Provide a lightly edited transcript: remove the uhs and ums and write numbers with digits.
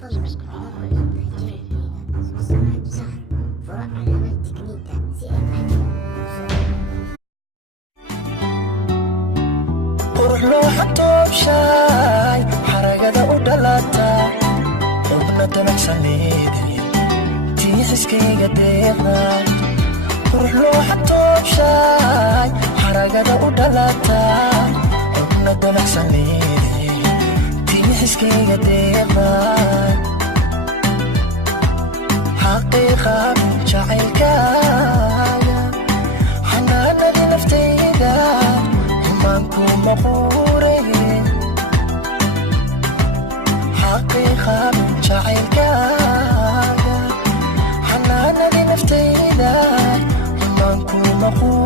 Posso escolher uma coisa divertida. Usar. Vou à Tecnita. Se é ruuxa toobshaay xaragada u dhalata xubna dabacsan leeday tiisiskayga deeqda ruuxa toobshaay xaragada u dhalata xubna dabacsan leeday tiisiskayga deeqda xaqiiqan jacaylkaaga xanaanadii naftayda مقوري حقيقة من جعلك حنانا لنفتينا وما نكون مقوري